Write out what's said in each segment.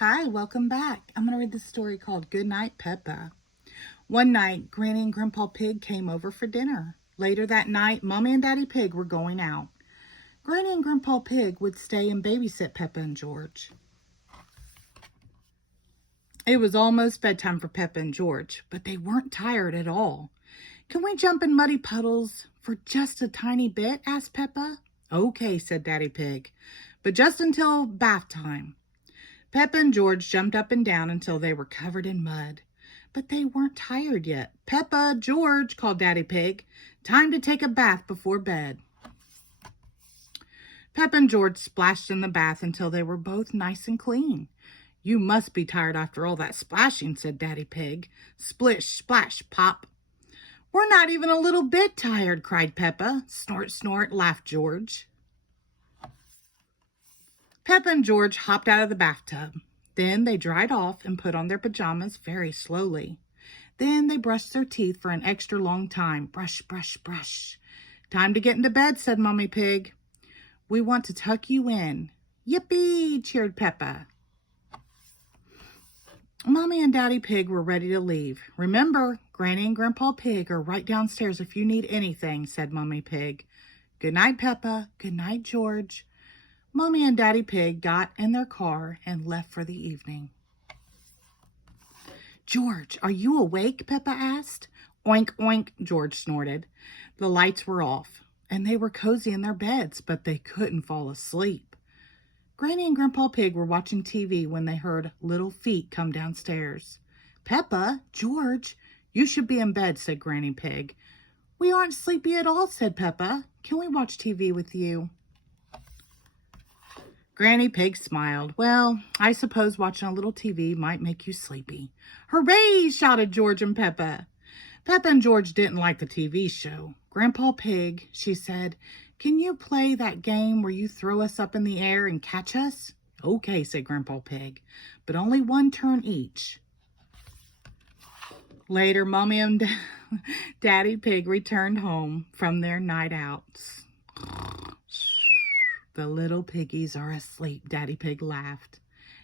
Hi, welcome back. I'm going to read the story called Goodnight Peppa. One night, Granny and Grandpa Pig came over for dinner. Later that night, Mommy and Daddy Pig were going out. Granny and Grandpa Pig would stay and babysit Peppa and George. It was almost bedtime for Peppa and George, but they weren't tired at all. "Can we jump in muddy puddles for just a tiny bit?" asked Peppa. "Okay," said Daddy Pig, "but just until bath time." Peppa and George jumped up and down until they were covered in mud. But they weren't tired yet. "Peppa, George," called Daddy Pig, "time to take a bath before bed." Peppa and George splashed in the bath until they were both nice and clean. "You must be tired after all that splashing," said Daddy Pig. "Splish, splash, pop." "We're not even a little bit tired," cried Peppa. "Snort, snort," laughed George. Peppa and George hopped out of the bathtub. Then they dried off and put on their pajamas very slowly. Then they brushed their teeth for an extra long time. Brush, brush, brush. "Time to get into bed," said Mommy Pig. "We want to tuck you in." "Yippee!" cheered Peppa. Mommy and Daddy Pig were ready to leave. "Remember, Granny and Grandpa Pig are right downstairs if you need anything," said Mommy Pig. "Good night, Peppa. Good night, George." Mommy and Daddy Pig got in their car and left for the evening. "George, are you awake?" Peppa asked. "Oink, oink," George snorted. The lights were off, and they were cozy in their beds, but they couldn't fall asleep. Granny and Grandpa Pig were watching TV when they heard little feet come downstairs. "Peppa, George, you should be in bed," said Granny Pig. "We aren't sleepy at all," said Peppa. "Can we watch TV with you?" Granny Pig smiled. "Well, I suppose watching a little TV might make you sleepy." "Hooray!" shouted George and Peppa. Peppa and George didn't like the TV show. "Grandpa Pig," she said, "can you play that game where you throw us up in the air and catch us?" "Okay," said Grandpa Pig, "but only one turn each." Later, Mommy and Daddy Pig returned home from their night outs. "The little piggies are asleep," Daddy Pig laughed.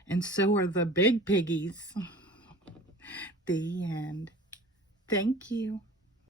"And so are the big piggies." The end. Thank you.